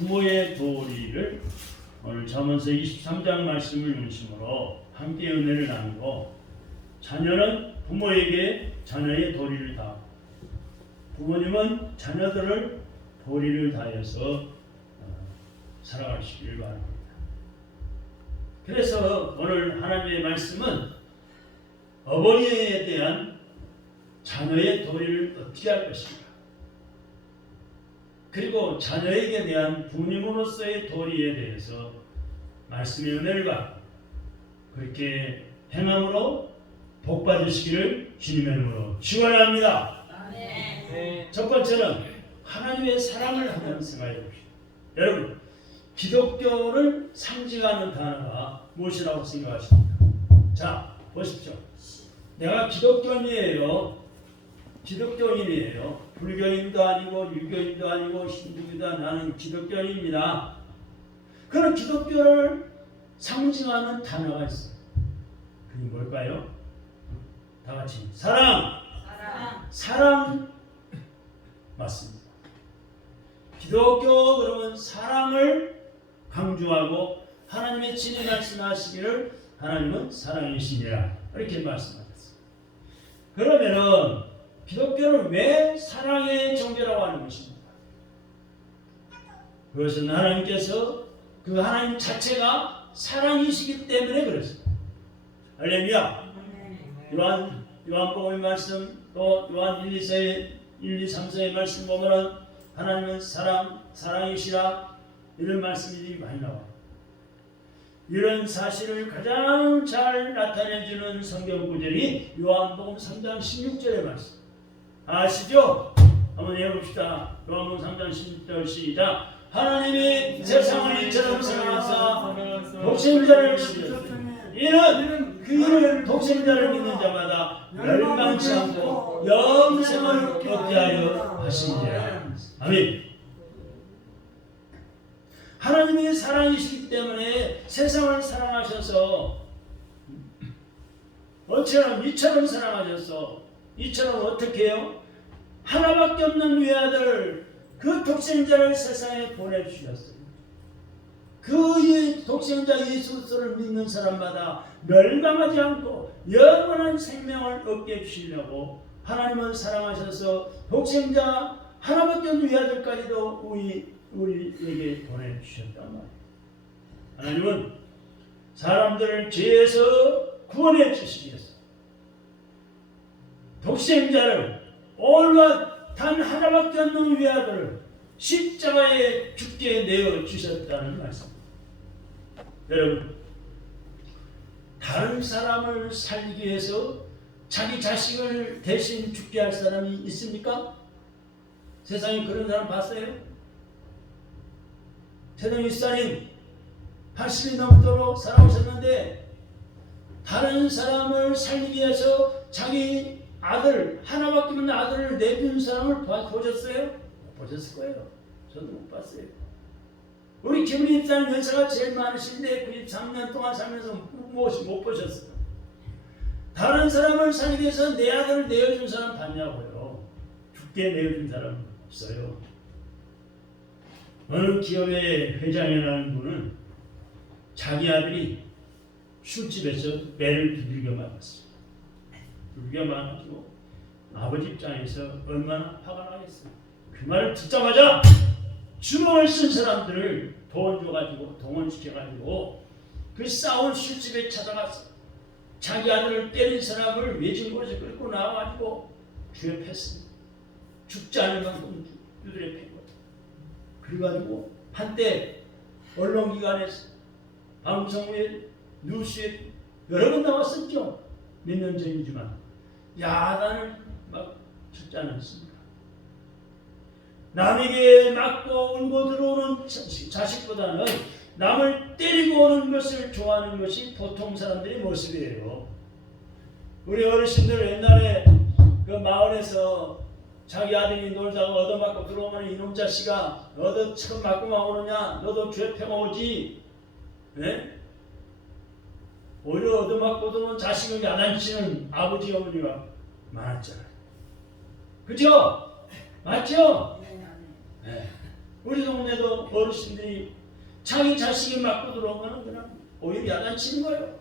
부모의 도리를 오늘 잠언서 23장 말씀을 중심으로 함께 은혜를 나누고, 자녀는 부모에게 자녀의 도리를 다하고 부모님은 자녀들을 도리를 다해서 살아가시기를 바랍니다. 그래서 오늘 하나님의 말씀은 어머니에 대한 자녀의 도리를 어떻게 할 것인가, 그리고 자녀에게 대한 부모님으로서의 도리에 대해서 말씀의 은혜를 받고 그렇게 행함으로 복 받으시기를 주님의 이름으로 축원합니다. 첫 번째는 하나님의 사랑을 한번 생각해 봅시다. 여러분, 기독교를 상징하는 단어가 무엇이라고 생각하십니까? 자, 보십시오. 내가 기독교인이에요. 불교인도 아니고 유교인도 아니고 힌두교도 아니고 나는 기독교인입니다. 그런 기독교를 상징하는 단어가 있어요. 그게 뭘까요? 다 같이 사랑 맞습니다. 기독교 그러면 사랑을 강조하고 하나님의 친히 말씀하시기를 하나님은 사랑이시니라 이렇게 말씀하셨어요. 그러면은 기독교는 왜 사랑의 종교라고 하는 것입니까? 그것은 하나님께서 그 하나님 자체가 사랑이시기 때문에 그렇습니다. 할렐루야. 요한복음의 말씀, 또 요한 1, 2, 3서의 말씀 보면은 하나님은 사랑이시라 이런 말씀들이 많이 나와요. 이런 사실을 가장 잘 나타내주는 성경 구절이 요한복음 3장 16절의 말씀 아시죠? 한번 해봅시다. 요한복음 3장 16절 시작. 하나님이 세상을 이처럼 사랑하사 독생자를 주셨으니 이는 그 이를 독생자를 믿는 자마다 멸망치 않고 영생을 얻게 하려 하시니라. 아멘. 하나님이 사랑이시기 때문에 세상을 사랑하셔서 이처럼 사랑하셔서 이처럼 어떻게 해요? 하나밖에 없는 외아들 그 독생자를 세상에 보내주셨어요. 그 독생자 예수 그리스도를 믿는 사람마다 멸망하지 않고 영원한 생명을 얻게 해주시려고 하나님은 사랑하셔서 독생자 하나밖에 없는 외아들까지도 우리에게 보내주셨단 말이에요. 하나님은 사람들을 죄에서 구원해 주시기 위해서 독생자를 온갖 단 하나밖에 없는 외아들을 십자가에 죽게 내어 주셨다는 말씀입니다. 여러분, 다른 사람을 살리기 위해서 자기 자식을 대신 죽게 할 사람이 있습니까? 세상에 그런 사람 봤어요? 세상 일사님 80이 넘도록 살아오셨는데 다른 사람을 살리기 위해서 자기 아들, 하나밖에 없는 아들을 내준 사람을 보셨어요? 못 보셨을 거예요. 저도 못 봤어요. 우리 김은희 집사님 연세가 제일 많으신데 93년 동안 살면서 못 보셨어요. 다른 사람을 살리기 위해서 내 아들을 내어준 사람 봤냐고요. 죽게 내어준 사람 없어요. 어느 기업의 회장이라는 분은 자기 아들이 술집에서 매를 두들겨 맞았어요. 두들겨 맞아가지고 아버지 입장에서 얼마나 화가 나겠어요. 그 말을 듣자마자 주먹을 쓴 사람들을 돈 줘가지고 동원시켜가지고 그 싸운 술집에 찾아가서 자기 아들을 때린 사람을 외진곳에 끌고 나와가지고 주에 팼습니다. 죽지 않을 만큼 두드려 팼거든요. 그래가지고 한때 언론기관에서 방송에 뉴스에 여러 번 나왔었죠. 몇 년 전이지만 야단을 막 쳤지 않았습니까? 남에게 맞고 울고 들어오는 자식보다는 남을 때리고 오는 것을 좋아하는 것이 보통 사람들의 모습이에요. 우리 어르신들 옛날에 그 마을에서 자기 아들이 놀다가 얻어맞고 들어오면 이놈 자식아 너도 처음 맞고만 오느냐, 너도 죄 펴오지. 네? 오히려 얻어맞고 들어오는 자식을 야단치는 아버지 어머니가 많았잖아요. 그죠? 맞죠? 네. 우리 동네도 어르신들이 자기 자식이 맞고 들어오면 그냥 오히려 야단치는 거예요.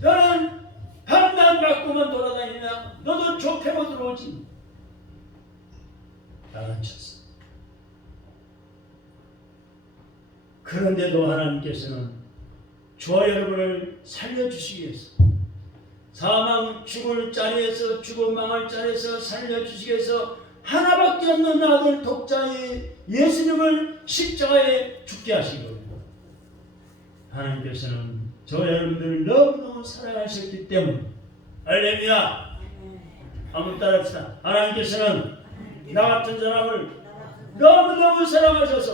너는 판단 받고만 돌아다니냐? 너도 좁혀고 들어오지. 야단쳤어. 그런데도 하나님께서는 저와 여러분을 살려주시기 위해서 사망 죽을 자리에서 죽음 망할 자리에서 살려주시기 위해서 하나밖에 없는 아들 독자의 예수님을 십자가에 죽게 하신 겁니다. 하나님께서는 저와 여러분들을 너무너무 사랑하셨기 때문에 할렐루야. 한번 따라합시다. 하나님께서는 나 같은 사람을 너무너무 사랑하셔서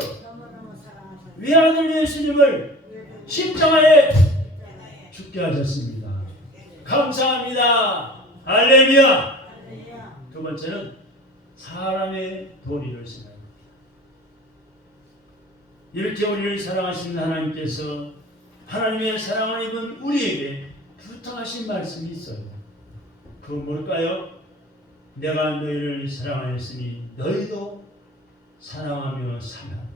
외아들 예수님을 십자가에 죽게 하셨습니다. 감사합니다. 할렐루야. 두 번째는 사람의 도리를 생각합니다. 이렇게 우리를 사랑하시는 하나님께서 하나님의 사랑을 입은 우리에게 부탁하신 말씀이 있어요. 그건 뭘까요? 내가 너희를 사랑하였으니 너희도 사랑하며 살라.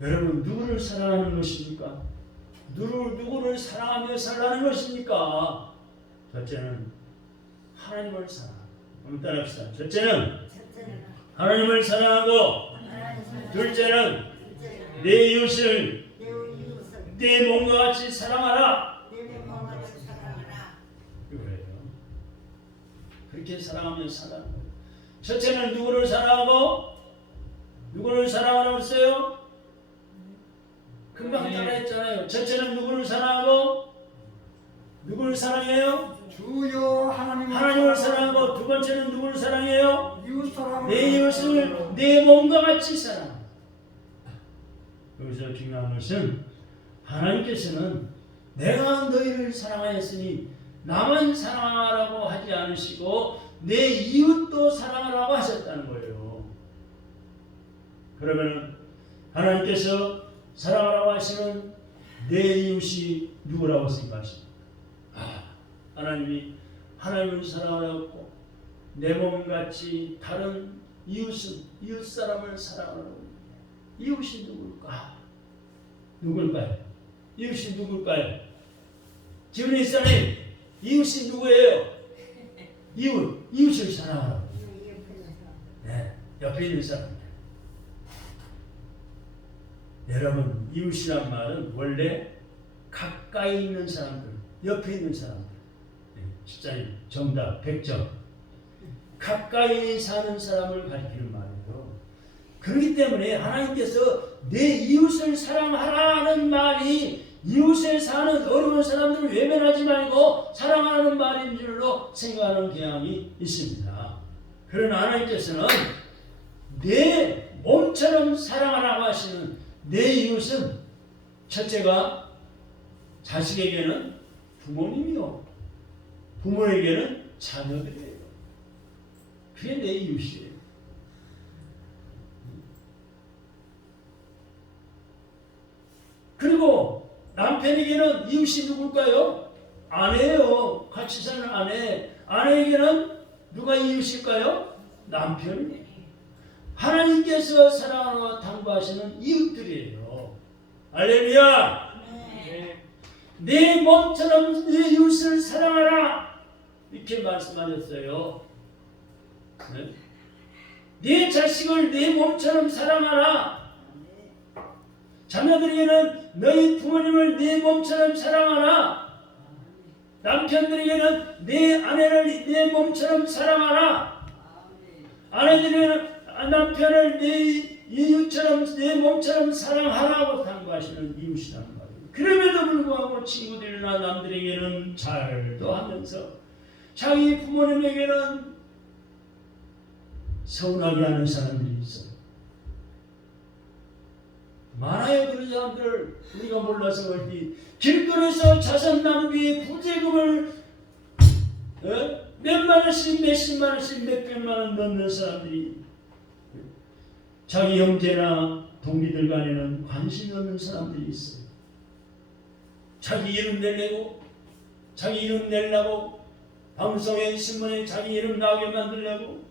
여러분, 누구를 사랑하는 것입니까? 누구를 사랑하며 살라는 것입니까? 첫째는 하나님을 사랑하고, 한번 따라합시다. 첫째는 하나님을 사랑하고, 둘째는 내 이웃을 내 몸과 같이 사랑하라. 이거예요. 그렇게 사랑하며 살아가는 거예요. 첫째는 누구를 사랑하고, 누구를 사랑하라고 했어요? 금방 따라했잖아요. 첫째는 누구를 사랑하고, 누구를 사랑해요? 주여 하나님을 사랑하고, 두 번째는 누구를 사랑해요? 내 이웃을 이웃을 내 몸과 같이 사랑. 여기서 중요한 것은 하나님께서는 내가 너희를 사랑하였으니 나만 사랑하라고 하지 않으시고 내 이웃도 사랑하라고 하셨다는 거예요. 그러면 하나님께서 사랑하라고 하시는 내 이웃이 누구라고 생각하십니까? 하나님이 하나님을 사랑하라고 내 몸같이 다른 이웃은 이웃 사람을 사랑하라고. 이웃이 누굴까? 누굴까요? 이웃이 누굴까요? 지금 이 사람이 이웃이 누구예요? 이웃을 사랑하라고. 네, 옆에 있는 사람. 여러분, 이웃이란 말은 원래 가까이 있는 사람들, 옆에 있는 사람들. 네, 진짜 정답 100점. 가까이 사는 사람을 가리키는 말이에요. 그렇기 때문에 하나님께서 내 이웃을 사랑하라는 말이 이웃에 사는 어려운 사람들을 외면하지 말고 사랑하는 말인 줄로 생각하는 경향이 있습니다. 그러나 하나님께서는 내 몸처럼 사랑하라고 하시는 내 이웃은 첫째가 자식에게는 부모님이요, 부모에게는 자녀들이에요. 그게 내 이웃이에요. 그리고 남편에게는 이웃이 누굴까요? 아내예요. 같이 사는 아내. 아내에게는 누가 이웃일까요? 남편이에요. 하나님께서 사랑하고 당부하시는 이웃들이에요. 할렐루야. 내 몸처럼 내 이웃을 사랑하라, 이렇게 말씀하셨어요. 네? 내 자식을 내 몸처럼 사랑하라. 자녀들에게는 너희 부모님을 내 몸처럼 사랑하라. 남편들에게는 내 아내를 내 몸처럼 사랑하라. 아내들에게는 남편을 내 이웃처럼 내 몸처럼 사랑하라고 당부하시는 이웃이라는 말이에요. 그럼에도 불구하고 친구들이나 남들에게는 잘도 하면서 자기 부모님에게는 서운하게 하는 사람들이 있어요. 많아요. 그런 사람들을 우리가 몰라서 그렇지. 길거리에서 자선 낭비 부재금을 몇만 원씩 몇십만 원씩 몇백만 원 넣는 사람들이, 자기 형제나 동기들 간에는 관심이 없는 사람들이 있어요. 자기 이름 내려고, 자기 이름 내려고 방송에 신문에 자기 이름 나오게 만들려고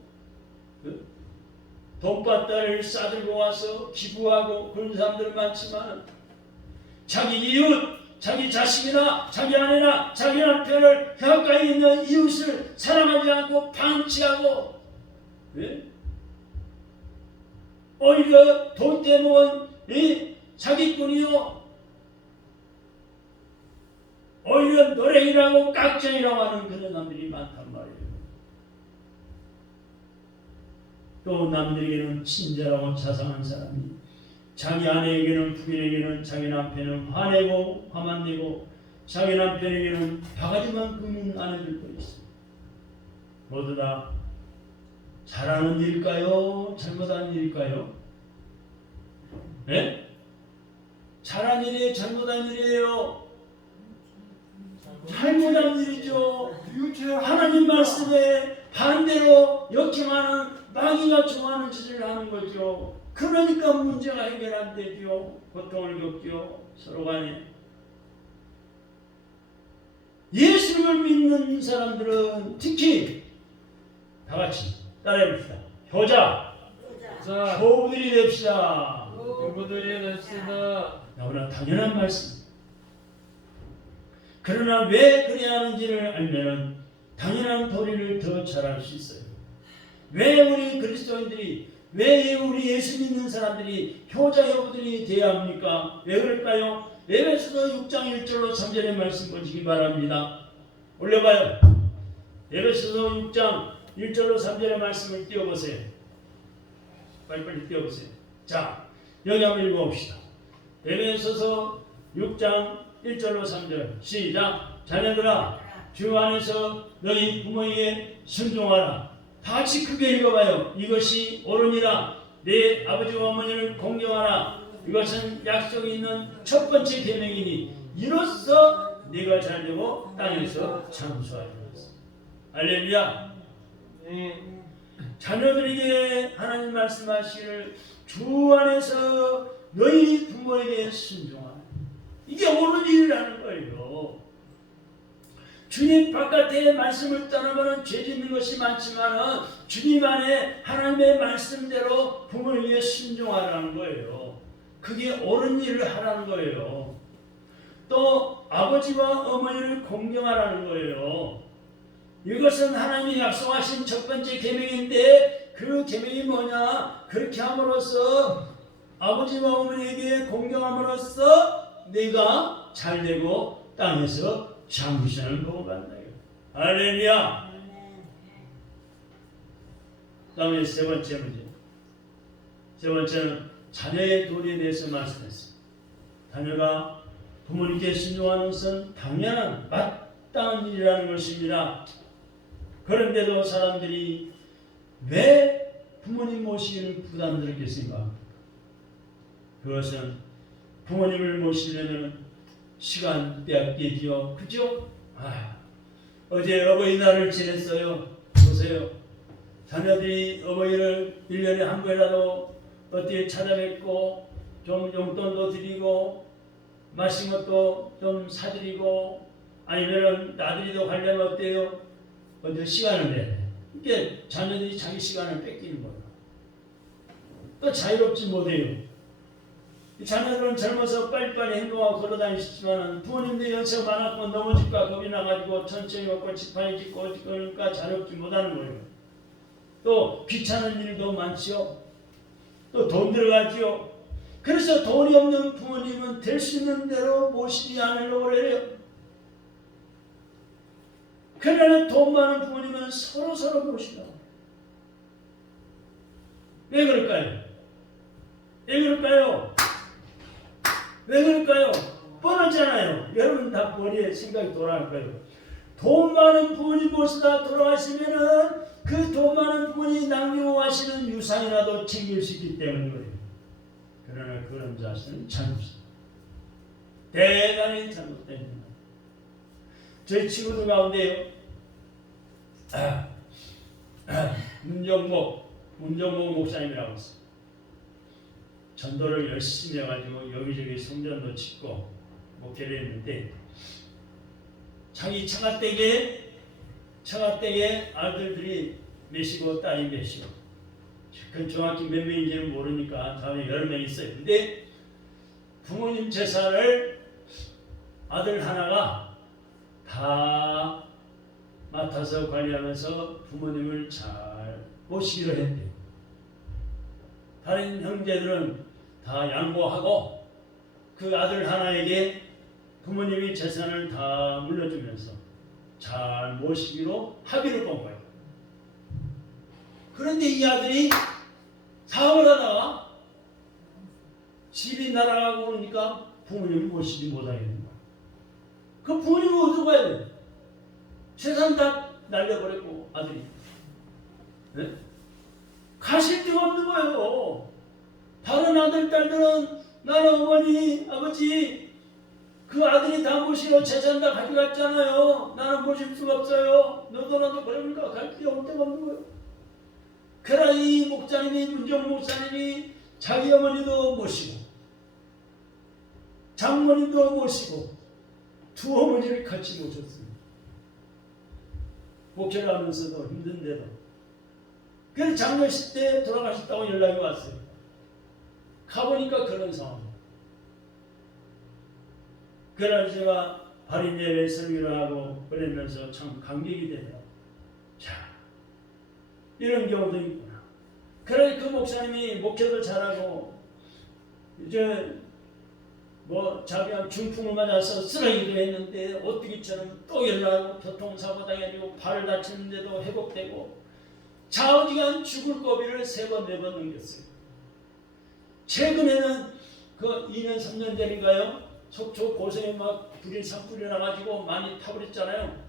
돈밭들을 싸들고 와서 기부하고 그런 사람들은 많지만 자기 이웃, 자기 자식이나 자기 아내나 자기 남편을 가까이 있는 이웃을 사랑하지 않고 방치하고 오히려 돈 때문에 이 사기꾼이요 오히려 노랭이라고 깍쟁이라고 하는 그런 남들이 많단 말이에요. 또 남들에게는 친절하고 자상한 사람이 자기 아내에게는 부인에게는 자기 남편은 화내고 화만 내고 자기 남편에게는 바가지만 긁는 아내들도 있습니다. 모두 다 잘하는 일일까요? 잘못한 일일까요? 네? 잘한 일이에요? 잘못한 일이에요? 잘못한 일이죠. 하나님 말씀에 반대로 역행하는 마귀가 좋아하는 짓을 하는 거죠. 그러니까 문제가 해결 안 되죠. 고통을 겪죠. 서로 간에. 예수를 믿는 사람들은 특히 다 같이 따라해봅시다. 효자, 효부들이 됩시다. 효부들이 됩시다. 너무나 당연한 말씀. 그러나 왜 그래야 하는지를 알면 당연한 도리를 더 잘할 수 있어요. 왜 우리 그리스도인들이 왜 우리 예수 믿는 사람들이 효자 효부들이 되어야 합니까? 왜 그럴까요? 에베소서 6장 1절로 3절의 말씀 보시기 바랍니다. 올려봐요. 에베소서 6장 1절로 3절의 말씀을 띄워보세요. 빨리빨리 띄워보세요. 자, 여기 한번 읽어봅시다. 에베소서 6장 1절로 3절 시작. 자녀들아 주 안에서 너희 부모에게 순종하라. 다 같이 크게 읽어봐요. 이것이 옳으니라. 내 아버지와 어머니를 공경하라. 이것은 약속이 있는 첫 번째 계명이니 이로써 네가 잘되고 땅에서 장수하리라. 할렐루야. 자녀들에게 하나님 말씀하시기를 주 안에서 너희 부모에게 순종하라. 이게 옳은 일이라는 거예요. 주님 바깥에 말씀을 떠나면 죄 짓는 것이 많지만 주님 안에 하나님의 말씀대로 부모에게 순종하라는 거예요. 그게 옳은 일을 하라는 거예요. 또 아버지와 어머니를 공경하라는 거예요. 이것은 하나님이 약속하신 첫 번째 계명인데 그 계명이 뭐냐? 그렇게 함으로써 아버지와 어머니에게 공경함으로써 내가 잘되고 땅에서 장수하는 복을 받는다. 할렐루야. 다음에 세 번째 문제. 세 번째는 자녀의 도리에 대해서 말씀했습니다. 자녀가 부모님께 순종하는 것은 당연한 마땅한 일이라는 것입니다. 그런데도 사람들이 왜 부모님 모시기를 부담스럽게 생각합니까? 그것은 부모님을 모시려면 시간 빼앗기죠. 그죠? 어제 어버이날을 지냈어요. 보세요. 자녀들이 어버이를 1년에 한 번이라도 어떻게 찾아뵙고 좀 용돈도 드리고 맛있는 것도 좀 사드리고 아니면 나들이도 가려면 어때요? 먼저 시간을 내야 돼. 이게 자녀들이 자기 시간을 뺏기는 거예요. 또 자유롭지 못해요. 자녀들은 젊어서 빨리빨리 행동하고 걸어다니시지만 부모님들 연세가 많았고 넘어질까 겁이 나가지고 천천히 걷고 지팡이 짚고 그러니까 자유롭지 못하는 거예요. 또 귀찮은 일도 많지요. 또 돈 들어가지요. 그래서 돈이 없는 부모님은 될 수 있는 대로 모시지 않으려고 그래요. 그러나 돈 많은 부모님은 서로 모시라고. 왜 그럴까요? 왜 그럴까요? 왜 그럴까요? 뻔하잖아요. 여러분 다 머리에 생각이 돌아갈 거예요. 돈 많은 부모님 모시다 돌아가시면은 그 돈 많은 부모님이 남기고 가시는 유산이라도 챙길 수 있기 때문이에요. 그러나 그런 자신은 잘못입니다. 대단히 잘못됩니다. 저희 친구들 가운데요. 문정목 목사님이라고 있어요. 전도를 열심히 해가지고 여기저기 성전도 짓고 목회를 했는데 자기 처가댁에 아들들이 몇이고 딸이 몇이고 그 정확히 몇 명인지는 모르니까 다음에 10명 있어요. 근데 부모님 재산을 아들 하나가 다 맡아서 관리하면서 부모님을 잘 모시기로 했대요. 다른 형제들은 다 양보하고 그 아들 하나에게 부모님이 재산을 다 물려주면서 잘 모시기로 합의를 본 거예요. 그런데 이 아들이 사업을 하다가 집이 날아가고 그러니까 부모님을 모시지 못하게 된 거예요. 그 부모님은 어디로 가야 돼? 재산 다 날려버렸고 아들이. 네? 가실 데가 없는 거예요. 다른 아들, 딸들은 나는 어머니, 아버지 그 아들이 다 모시러 재산 다 가져갔잖아요. 나는 모실 수가 없어요. 너도 나도 그러니까 갈 데가 없는 데가 없는 거예요. 그러나 이 목사님이, 문정 목사님이 자기 어머니도 모시고 장모님도 모시고 두 어머니를 같이 모셨습니다. 목회를 하면서도 힘든데도. 그래서 장례식 때 돌아가셨다고 연락이 왔어요. 가보니까 그런 상황이에요. 그래서 제가 발인 예배 설교를 하고 그러면서 참 감격이 되네요. 자, 이런 경우도 있구나. 그래 그 목사님이 목회도 잘하고 이제 뭐 자기가 중풍을 맞아서 쓰러지기도 했는데 어떻게처럼 또 연락하고 교통사고 당해가지고 발을 다쳤는데도 회복되고 좌우지간 죽을 고비를 3번 4번 넘겼어요. 최근에는 그 2년 3년 전인가요? 속초 고성에 막 불이 산불이 나가지고 많이 타버렸잖아요.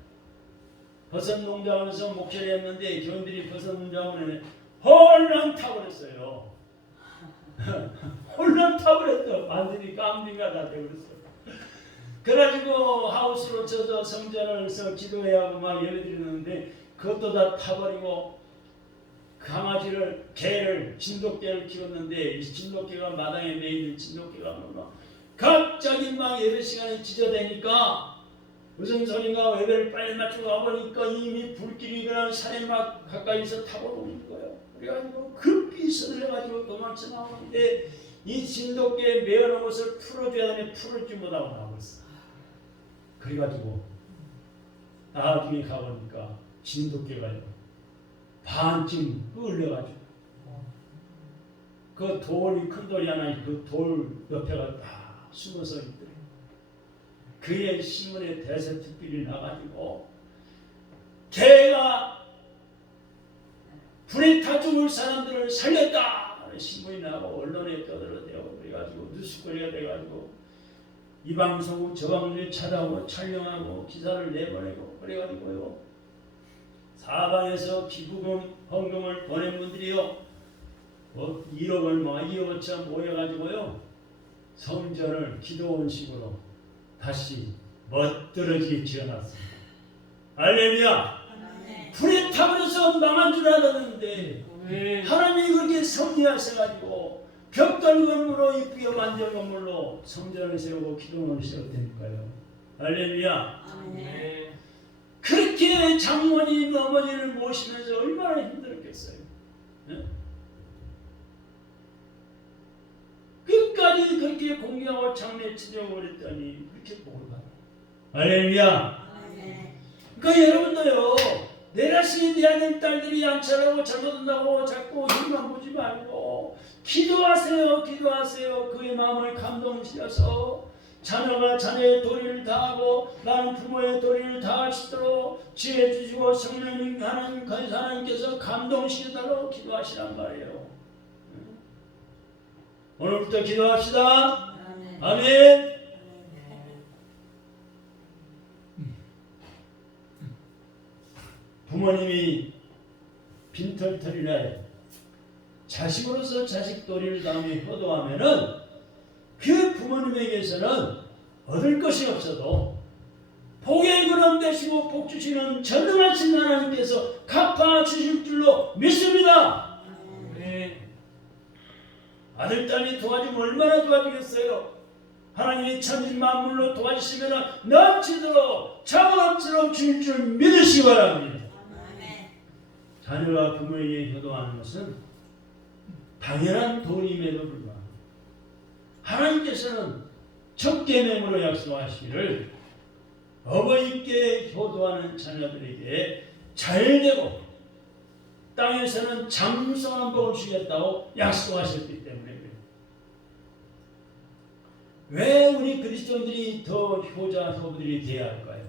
버섯 농장하면서 목회를 했는데 교인들이 버섯 농장을 홀랑 타버렸어요. 홀랑 타버렸어. 완전히 깜둥이가 다 되버렸어요. 그래가지고 하우스로 쳐서 성전을 서 기도해야 하고 막 예배드리는데 그것도 다 타버리고 강아지를 개를 진돗개를 키웠는데 이 진돗개가 마당에 매이는 진돗개가 막 갑자기 막 예배 시간에 지저대니까 무슨 소리가 예배를 빨리 맞추고 가보니까 이미 불길이 그냥 산에 막 가까이서 타고 오는 거예요. 그래가지고 급히 서둘러가지고 도망쳐 나오는데 이 진돗개에 매어놓은 것을 풀어줘야 되는데 풀어주지 못하고 나왔어. 그래가지고 나중에 가보니까 진돗개가요 반쯤 끌려가지고 그 돌이 큰 돌이 하나 그 돌 옆에가 다 숨어서 있더래요. 그의 신문에 대서특필이 나가지고 개가 불에 타 죽을 사람들을 살렸다 신문이 나고 언론에 떠들어대고 그래가지고 뉴스거리가 돼가지고 이 방송 저 방송에 찾아오고 촬영하고 기사를 내보내고 그래가지고요 사방에서 기부금 헌금을 보낸 분들이요 1억 얼마 2억 차 모여가지고요 성전을 기도원식으로 다시 멋들어지게 지어놨습니다. 할렐루야. 불에 타버려서 망한 줄 알았는데 하나님이 그렇게 섭리하셔가지고 벽돌 건물로 이쁘게 만든 건물로 성전을 세우고 기도원을 세웠다니까요. 할렐루야. 그렇게 장모님 어머니를 모시면서 얼마나 힘들었겠어요. 네? 끝까지 그렇게 공경하고 장례 치려고 그랬더니 그렇게 복을 받아요. 할렐루야. 그러니까 여러분도요 내 자신이 내 아들 딸들이 양철하고 잘못한다고 자꾸 힘만 보지 말고 기도하세요. 기도하세요. 그의 마음을 감동시켜서 자녀가 자녀의 도리를 다하고 나는 부모의 도리를 다할 수 있도록 지혜 주시고 성령님 하나님께서 감동시켜달라고 기도하시란 말이에요. 오늘부터 기도합시다. 아멘. 부모님이 빈털털이나 자식으로서 자식 도리를 다음에 효도하면은 그 부모님에게서는 얻을 것이 없어도 복의 근원 되시고 복 주시는 전능하신 하나님께서 갚아 주실 줄로 믿습니다. 아들 딸이 도와주면 얼마나 도와주겠어요. 하나님이 천지 만물로 도와주시면 넘치도록 자원함스러워 주실 줄 믿으시기 바랍니다. 자녀가 부모에게 효도하는 것은 당연한 도림에도 불구하고 하나님께서는 첫 계명으로 약속하시기를 어머니께 효도하는 자녀들에게 잘되고 땅에서는 장성한 복을 주겠다고 약속하셨기 때문에 그래요. 왜 우리 그리스도인들이 더 효자 효부들이 되어야 할까요?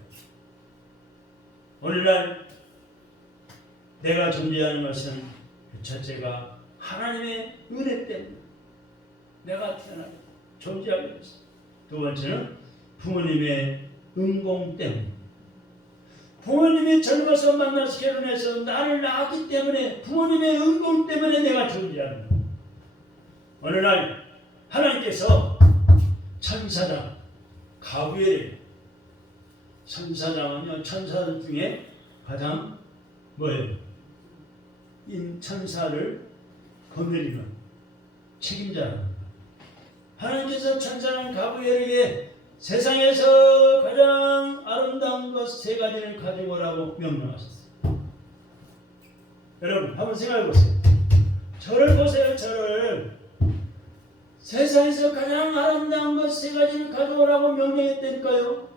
오늘날 내가 존재하는 것은 그 첫째가 하나님의 은혜 때문에 내가 태어나게 존재하게 됐어. 두 번째는 부모님의 은공 때문에 부모님이 젊어서 만나서 결혼해서 나를 낳았기 때문에 부모님의 은공 때문에 내가 존재하는 거야. 어느 날 하나님께서 천사장 가브리엘 천사장은요 천사들 중에 가장 뭐예요? 천사를 거느리는 책임자라는 거야. 하나님께서 천사장 가브리엘에게 세상에서 가장 아름다운 것 세 가지를 가지고 오라고 명령하셨어요. 여러분 한번 생각해 보세요. 저를 보세요. 저를 세상에서 가장 아름다운 것 세 가지를 가져오라고 명령했다니까요.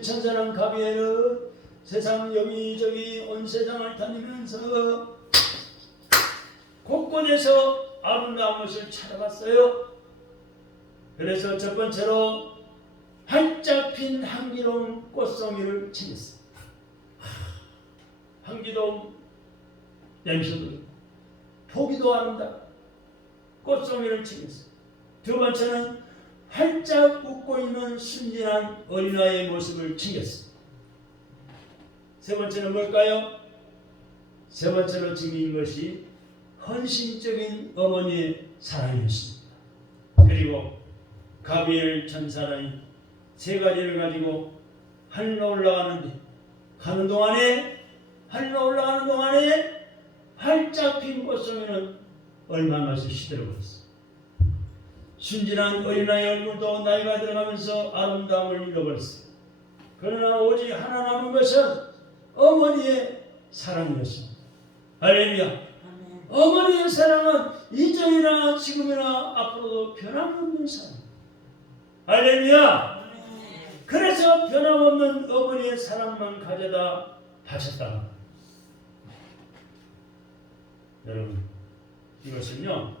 천사랑 가브리엘은 세상 여기저기 온 세상을 다니면서 곳곳에서 아름다운 것을 찾아봤어요. 그래서 첫 번째로 활짝 핀 향기로운 꽃송이를 챙겼어요. 향기도 냄새도 보기도 아름답고 꽃송이를 챙겼어요. 두 번째는 활짝 웃고 있는 순진한 어린아이의 모습을 챙겼어요. 세 번째는 뭘까요? 세 번째로 챙긴 것이 헌신적인 어머니의 사랑이었습니다. 그리고 가브리엘 천사는 세 가지를 가지고 하늘로 올라가는데 하늘로 올라가는 동안에 활짝 핀 꽃송이는 얼마나 시들어버렸어. 순진한 어린아이 얼굴도 나이가 들어가면서 아름다움을 잃어버렸어요. 그러나 오직 하나 남은 것은 어머니의 사랑이었습니다. 할렐루야. 어머니의 사랑은 이전이나 지금이나 앞으로도 변함없는 사랑. 할렐루야. 그래서 변함없는 어머니의 사랑만 가져다 바쳤다. 여러분 이것은요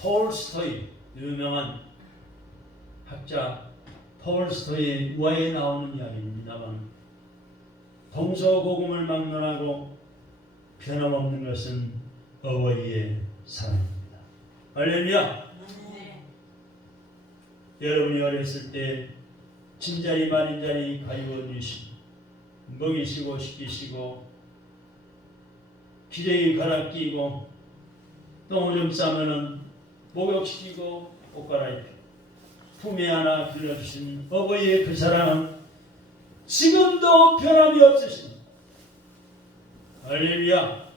톨스토이 유명한 학자 톨스토이의 우화에 나오는 이야기입니다만 동서고금을 막론하고 변함없는 것은 어머니의 사랑입니다. 할렐루야. 여러분이 어렸을 때 친자리 만인자리 가리워주시고 먹이시고 씻기시고 기저귀 갈아 끼고 똥오줌 싸면은 목욕시키고 옷 갈아입히고 품에 안아 길러주신 어버이의 그 사랑은 지금도 변함이 없으십니다. 할렐루야.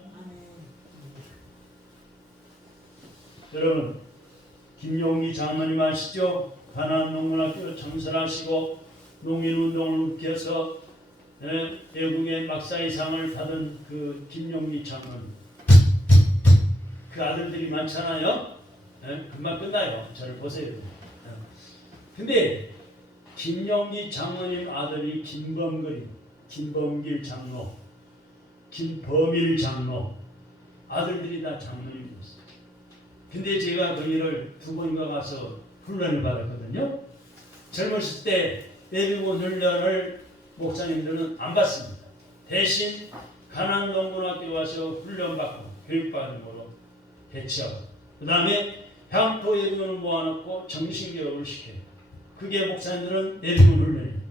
여러분 김용기 장로님 아시죠? 가나안 농문학교 창설하시고 농민운동을 일으켜서 외국의 막사이상을 받은 그 김용기 장로님 그 아들들이 많잖아요. 금방 끝나요. 저를 보세요. 근데 김용기 장로님 아들이 김범길 장로, 김범일 장로 아들들이 다 장로님이었어요. 근데 제가 거기를 두 번인가 가서 훈련을 받았거든요. 젊었을 때 예비군 훈련을 목사님들은 안 받습니다. 대신 가나안 농군학교 와서 훈련받고 교육받는 걸로 배치하고 그 다음에 향토 예비군을 모아놓고 정신교육을 시켜요. 그게 목사님들은 예비군 훈련이에요.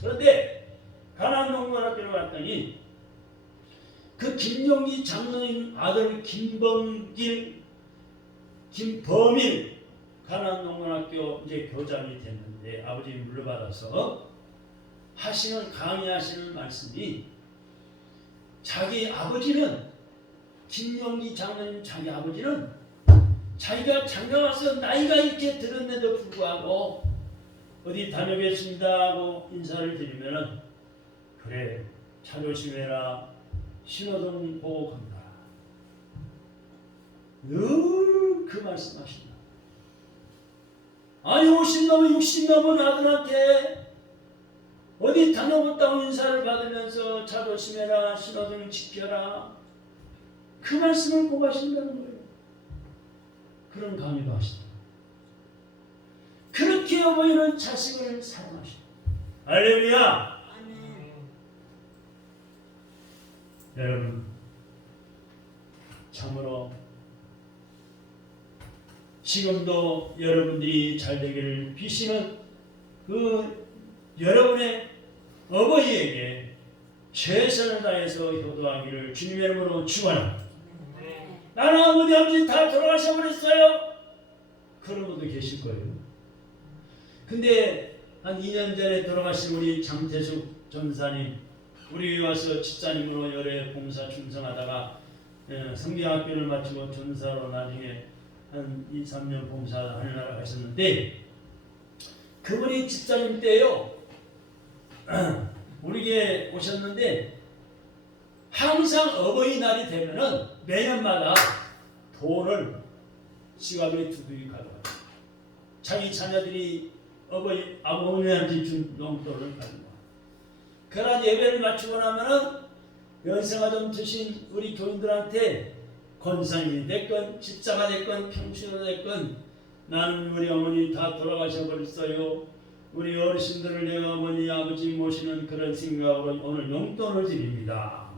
그런데 가나안 농군학교를 갔더니 그 김용기 장로님 아들 김범일 가나안 농군학교 이제 교장이 됐는데 아버지 물려받아서 강의하시는 말씀이 자기 아버지는 김용기 장로님 자기 아버지는 자기가 장가 와서 나이가 이렇게 들었는데도 불구하고 어디 다녀오겠습니다 하고 인사를 드리면은 그래 차 조심해라 신호등 보고 간다. 늘 그 말씀하신다. 아니 50 넘은 60 넘은 아들한테 어디 다녀봤다고 인사를 받으면서 차 조심해라, 신호등 지켜라, 그 말씀을 꼭 하신다는 거예요. 그런 강의도 하시다. 그렇게 어머니는 자식을 사랑하시다. 할렐루야. 여러분, 참으로 지금도 여러분들이 잘 되기를 비시는 그 여러분의 어머니에게 최선을 다해서 효도하기를 주님의 이름으로 축원합니다. 나는 어머니 아버지 다 돌아가셔 버렸어요. 그런 분도 계실 거예요. 근데 한 2년 전에 돌아가신 우리 장태숙 전사님, 우리 와서 집사님으로 열애 봉사 충성하다가 성경학교를 마치고 전사로 나중에 한 2, 3년 봉사하느라 가셨는데, 그분이 집사님 때요 우리에게 오셨는데 항상 어버이날이 되면은 매년마다 돈을 지갑에 두둑이 가져가요. 자기 자녀들이 아버지한테 준 용돈을 가지고 그러나 예배를 마치고 나면은 연세가 좀 드신 우리 교인들한테 권사님이 됐건 집사가 됐건 평신호가 됐건 나는 우리 어머니 다 돌아가셔 버렸어요. 우리 어르신들을 내가 어머니 아버지 모시는 그런 생각으로 오늘 용돈을 드립니다.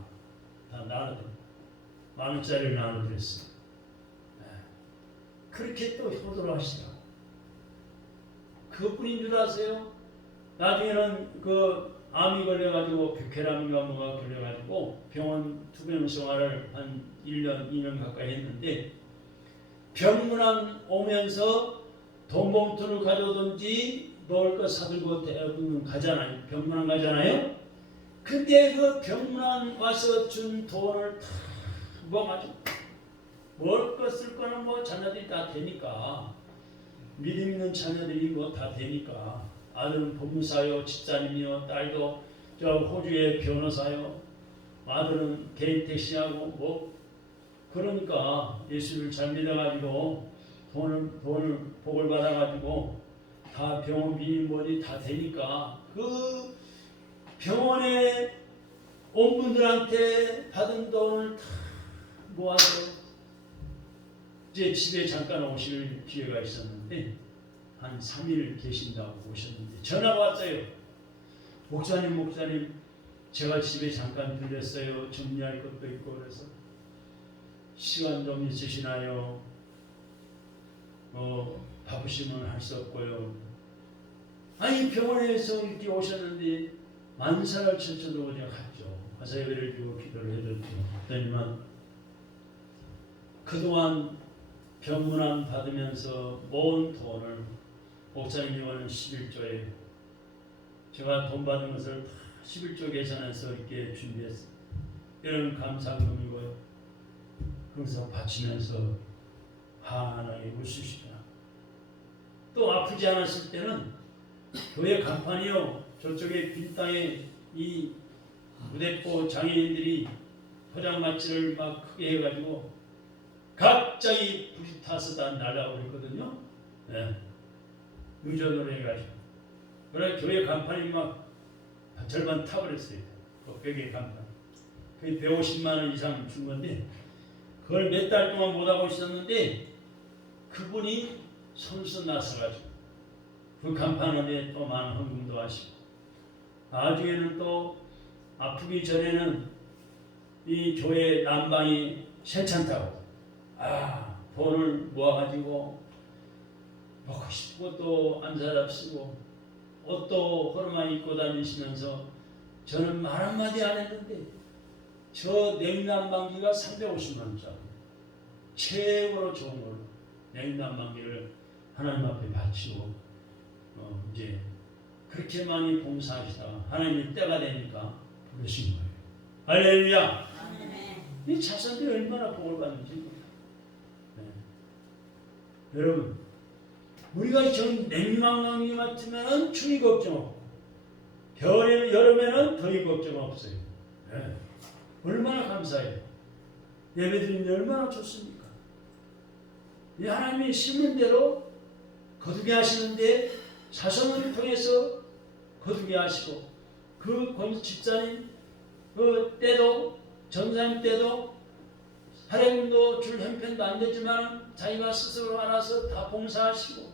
다 나눠드립니다. 10,000원짜리를 나눠드렸어요. 그렇게 또 효도를 하시라. 그것뿐인 줄 아세요? 나중에는 그 암이 걸려가지고 백혈암인가 뭐가 걸려가지고 병원 투병 생활을 한 1년, 2년 가까이 했는데 병문안 오면서 돈 봉투를 가져오든지 먹을 거 사들고 대부분 가잖아요. 병문안 가잖아요. 근데 그 병문안 와서 준 돈을 다 모아가지고 먹을 거 쓸 거는 뭐 자녀들이 다 되니까, 믿음 있는 자녀들이 뭐 다 되니까, 아들은 법무사요, 집사님이요, 딸도 저 호주의 변호사요, 아들은 개인 택시하고 뭐 그러니까 예수를 잘 믿어가지고 돈을 복을 받아가지고 다 병원비 뭐니 다 되니까 그 병원에 온 분들한테 받은 돈을 다 모아서 이제 집에 잠깐 오실 기회가 있었는데 한 3일 계신다고 오셨는데 전화가 왔어요. 목사님 제가 집에 잠깐 들렸어요. 정리할 것도 있고 그래서 시간 좀 있으시나요? 바쁘시면 할 수 없고요. 아니 병원에서 이렇게 오셨는데 만사를 쳐쳐도 그냥 갔죠. 가서 예배를 드리고 기도를 해줬죠. 그랬더니만 그동안 병문안 받으면서 모은 돈을 목사님이 원하는 11조에 제가 돈 받은 것을 다 11조 계산해서 이렇게 준비했어요. 이런 감사금이고요. 그래서 바치면서 하나님 웃으시더라. 또 아프지 않았을 때는 교회 간판이요, 저쪽에 빈 땅에 이 무대포 장애인들이 포장마차를 막 크게 해가지고 갑자기 불이 타서 다 날아오거든요. 네. 의전으로 해가지고. 그래 교회 간판이 막 절반 타버렸어요. 그 벽에 간판. 그게 150만 원 이상 준 건데 그걸 몇 달 동안 못하고 있었는데 그분이 선수 나서가지고 그 간판에 또 많은 헌금도 하시고, 나중에는 또 아프기 전에는 이 교회 난방이 괜찮다고 돈을 모아가지고 먹고 싶은 것도 안 사다 쓰고 옷도 허름만 입고 다니시면서 저는 말 한마디 안 했는데 저 냉난방기가 350만 원짜리 최고로 좋은 걸로 냉난방기를 하나님 앞에 바치고 이제 그렇게 많이 봉사하시다가 하나님의 때가 되니까 부르신 거예요. 할렐루야. 이 자손들이 얼마나 복을 받는지. 네. 여러분, 우리가 전 냉난방기 맡으면 추위 걱정 없고 여름에는 더위 걱정 없어요. 네. 얼마나 감사해요. 예배드리는 게 얼마나 좋습니까? 이 하나님이 심는 대로 거두게 하시는데 자손을 통해서 거두게 하시고 그 집사님 그 때도 전사님 때도 할애금도 줄 형편도 안 되지만 자기가 스스로 알아서 다 봉사하시고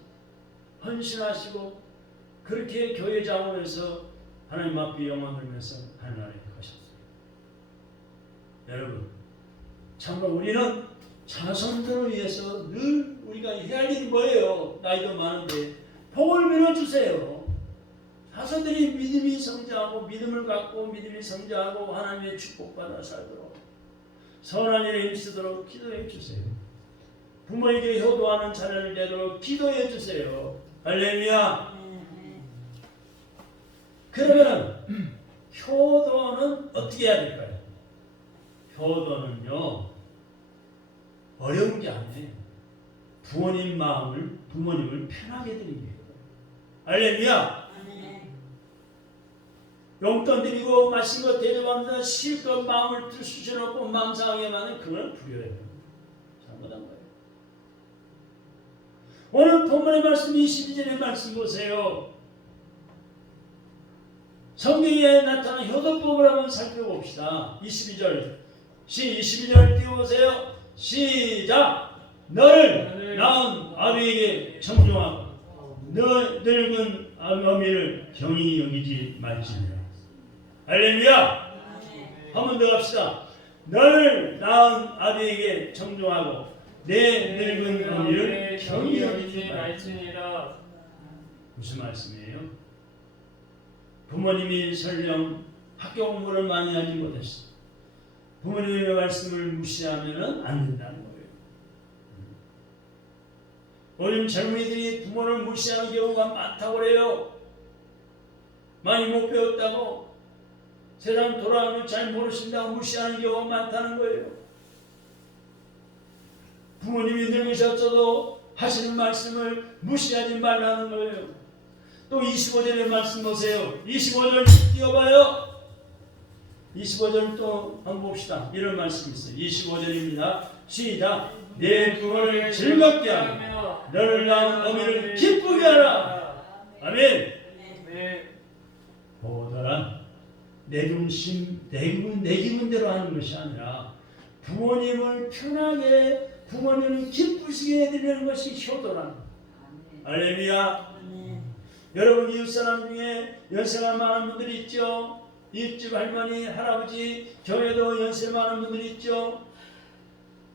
헌신하시고 그렇게 교회 자원에서 하나님 앞에 영광을 돌면서 하나님께 가셨어요. 여러분 참으로 우리는 자손들을 위해서 늘 우리가 해야 할 일이 뭐예요? 나이도 많은데 복을 빌어주세요. 자손들이 믿음이 성장하고 믿음을 갖고 믿음이 성장하고 하나님의 축복받아 살도록 선한 일에 힘쓰도록 기도해 주세요. 부모에게 효도하는 자녀를 되도록 기도해 주세요. 할렐루야. 그러면 효도는 어떻게 해야 될까요? 효도는요 어려운 게 아니에요. 부모님을 편하게 드리는 거예요. 할렐루야. 용돈 드리고 맛있는 거 대접하면서 실컷 마음을 쑤셔놓고 마음 상하게 만든 그건 불효예요. 잘못한 거예요. 오늘 본문의 말씀 22절의 말씀 보세요. 성경에 나타난 효도법을 한번 살펴봅시다. 22절 22절 띄워보세요. 시작. 너를 낳은 아비에게 청종하고 너 늙은 어미를 경히 여기지 말지니라. 할렐루야. 한 번 더 갑시다. 너를 낳은 아비에게 청종하고 내 늙은 어미를 경히 여기지 말지니라. 무슨 말씀이에요? 부모님이 설령 학교 공부를 많이 하지 못했어. 부모님의 말씀을 무시하면 안 된다는 거예요. 요즘 젊은이들이 부모를 무시하는 경우가 많다고 그래요. 많이 못 배웠다고 세상 돌아가는 잘 모르신다고 무시하는 경우가 많다는 거예요. 부모님이 늙으셨어도 하시는 말씀을 무시하지 말라는 거예요. 또 25절의 말씀 보세요. 25절 띄워봐요. 25절 또 한번 봅시다. 이런 말씀이 있어요. 25절입니다. 시작. 내 부모를 즐겁게 하며 너를 낳은 어미를 기쁘게 하라. 아멘. 보더란 내 기분대로 하는 것이 아니라 부모님을 편하게 부모님을 기쁘시게 해드리는 것이 효도란. 할렐루야. 여러분 이웃사람 중에 연세가 많은 분들이 있죠. 이웃집 할머니 할아버지 교회도 연세 많은 분들이 있죠.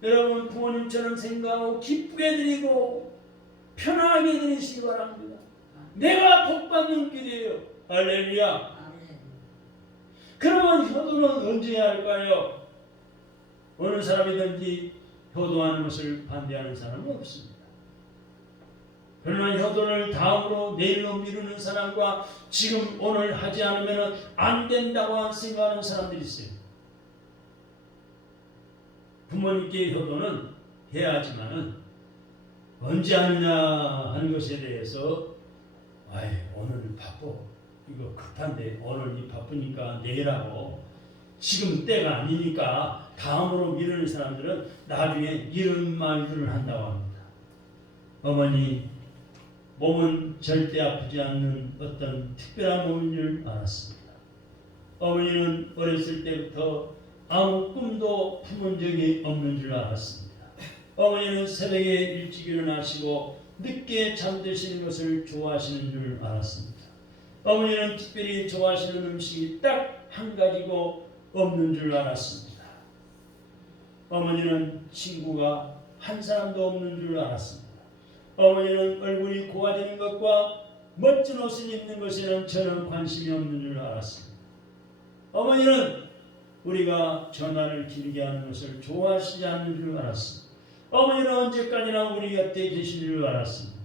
여러분 부모님처럼 생각하고 기쁘게 드리고 편하게 드리시기 바랍니다. 내가 복받는 길이에요. 할렐루야. 그러면 효도는 언제 해야 할까요? 어느 사람이든지 효도하는 것을 반대하는 사람은 없습니다. 그러나 효도를 다음으로 내일로 미루는 사람과 지금 오늘 하지 않으면 안 된다고 생각하는 사람들이 있어요. 부모님께 효도는 해야 하지만은 언제 하느냐 하는 것에 대해서 오늘 바빠. 이거 급한데 오늘 바쁘니까 내일 하고 지금 때가 아니니까 다음으로 미루는 사람들은 나중에 이런 말들을 한다고 합니다. 어머니 몸은 절대 아프지 않는 어떤 특별한 몸인 줄 알았습니다. 어머니는 어렸을 때부터 아무 꿈도 품은 적이 없는 줄 알았습니다. 어머니는 새벽에 일찍 일어나시고 늦게 잠드시는 것을 좋아하시는 줄 알았습니다. 어머니는 특별히 좋아하시는 음식이 딱 한 가지고 없는 줄 알았습니다. 어머니는 친구가 한 사람도 없는 줄 알았습니다. 어머니는 얼굴이 고와지는 것과 멋진 옷을 입는 것에는 전혀 관심이 없는 줄 알았습니다. 어머니는 우리가 전화를 길게 하는 것을 좋아하시지 않는 줄 알았습니다. 어머니는 언제까지나 우리 곁에 계신 줄 알았습니다.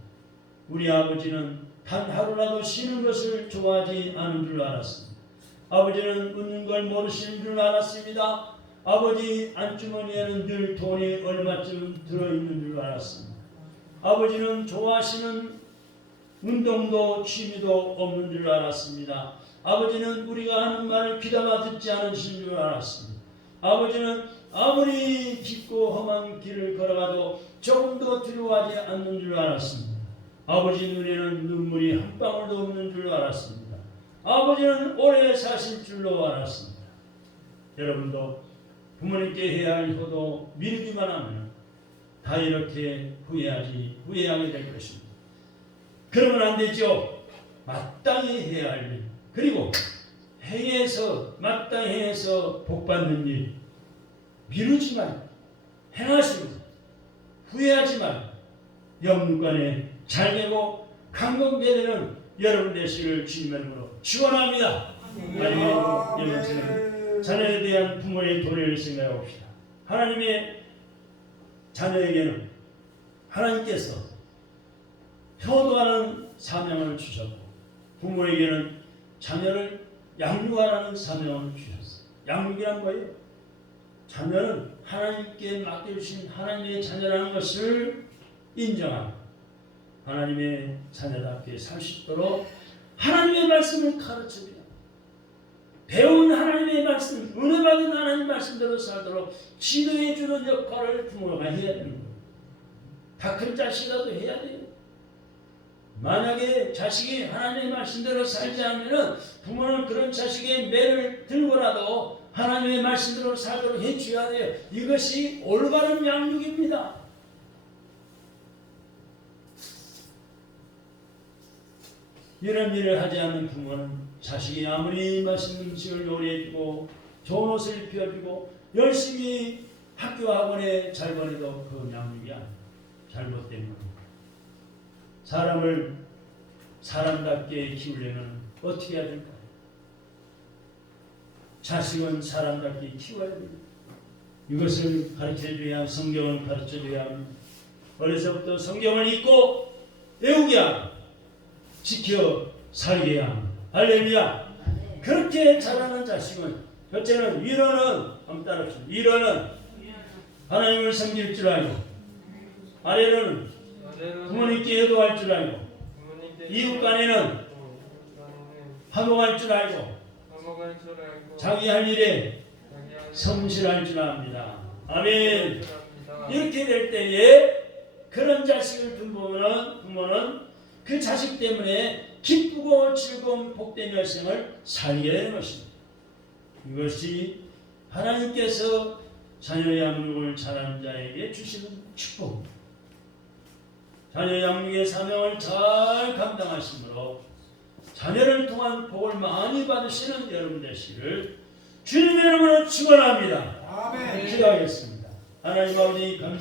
우리 아버지는 단 하루라도 쉬는 것을 좋아하지 않은 줄 알았습니다. 아버지는 웃는 걸 모르시는 줄 알았습니다. 아버지 안주머니에는 늘 돈이 얼마쯤 들어있는 줄 알았습니다. 아버지는 좋아하시는 운동도 취미도 없는 줄 알았습니다. 아버지는 우리가 하는 말을 귀담아 듣지 않으신 줄 알았습니다. 아버지는 아무리 깊고 험한 길을 걸어가도 조금도 두려워하지 않는 줄 알았습니다. 아버지 눈에는 눈물이 한 방울도 없는 줄 알았습니다. 아버지는 오래 사실 줄로 알았습니다. 여러분도 부모님께 해야 할 효도 미루기만 하면 다 이렇게 후회하게 될 것입니다. 그러면 안 되죠. 마땅히 해야 할 일, 그리고 마땅히 행해서 복받는 일 미루지 말고 행하시고 후회하지 말고 영육간에 잘되고 강건되는 여러분 되시기를 주님의 이름으로 축원합니다. 마지막으로 이번에는 자녀에 대한 부모의 도리를 생각해 봅시다. 하나님의 자녀에게는 하나님께서 효도하는 사명을 주셨고 부모에게는 자녀를 양육하라는 사명을 주셨어요. 양육이란 뭐예요? 자녀는 하나님께 맡겨주신 하나님의 자녀라는 것을 인정하고 하나님의 자녀답게 살 수 있도록 하나님의 말씀을 가르쳐줘야 배운 하나님의 말씀, 은혜 받은 하나님의 말씀대로 살도록 지도해주는 역할을 부모가 해야 되는 거예요. 다 큰 자식이라도 해야 돼요. 만약에 자식이 하나님의 말씀대로 살지 않으면 부모는 그런 자식의 매를 들고라도 하나님의 말씀대로 살도록 해줘야 돼요. 이것이 올바른 양육입니다. 이런 일을 하지 않는 부모는 자식이 아무리 맛있는 음식을 요리해주고 좋은 옷을 입혀주고 열심히 학교 학원에 잘 보내도 그 양육이 아니에요. 잘못된 겁니다. 사람을 사람답게 키우려면 어떻게 해야 될까요? 자식은 사람답게 키워야 됩니다. 이것을 가르쳐줘야 성경을 가르쳐줘야 합니다. 어려서부터 성경을 읽고 외우게 하고 지켜 살게 합니다. 할렐루야. 그렇게 자라는 자식은 첫째는 위로는 한번 따라합시다. 위로는 하나님을 섬길 줄 알고 아래로는 부모님께 효도할 줄 알고 이웃 간에는 화목할 줄 알고 자기 할 일에 성실할 줄 압니다. 아멘. 이렇게 될 때에 그런 자식을 둔 부모는 그 자식 때문에 기쁘고 즐거운 복된 여생을 살게 되는 것입니다. 이것이 하나님께서 자녀 양육을 잘하는 자에게 주시는 축복입니다. 자녀 양육의 사명을 잘 감당하심으로 자녀를 통한 복을 많이 받으시는 여러분 되시기를 주님의 이름으로 축원합니다. 아멘. 기도하겠습니다. 하나님 아버지 감사합니다.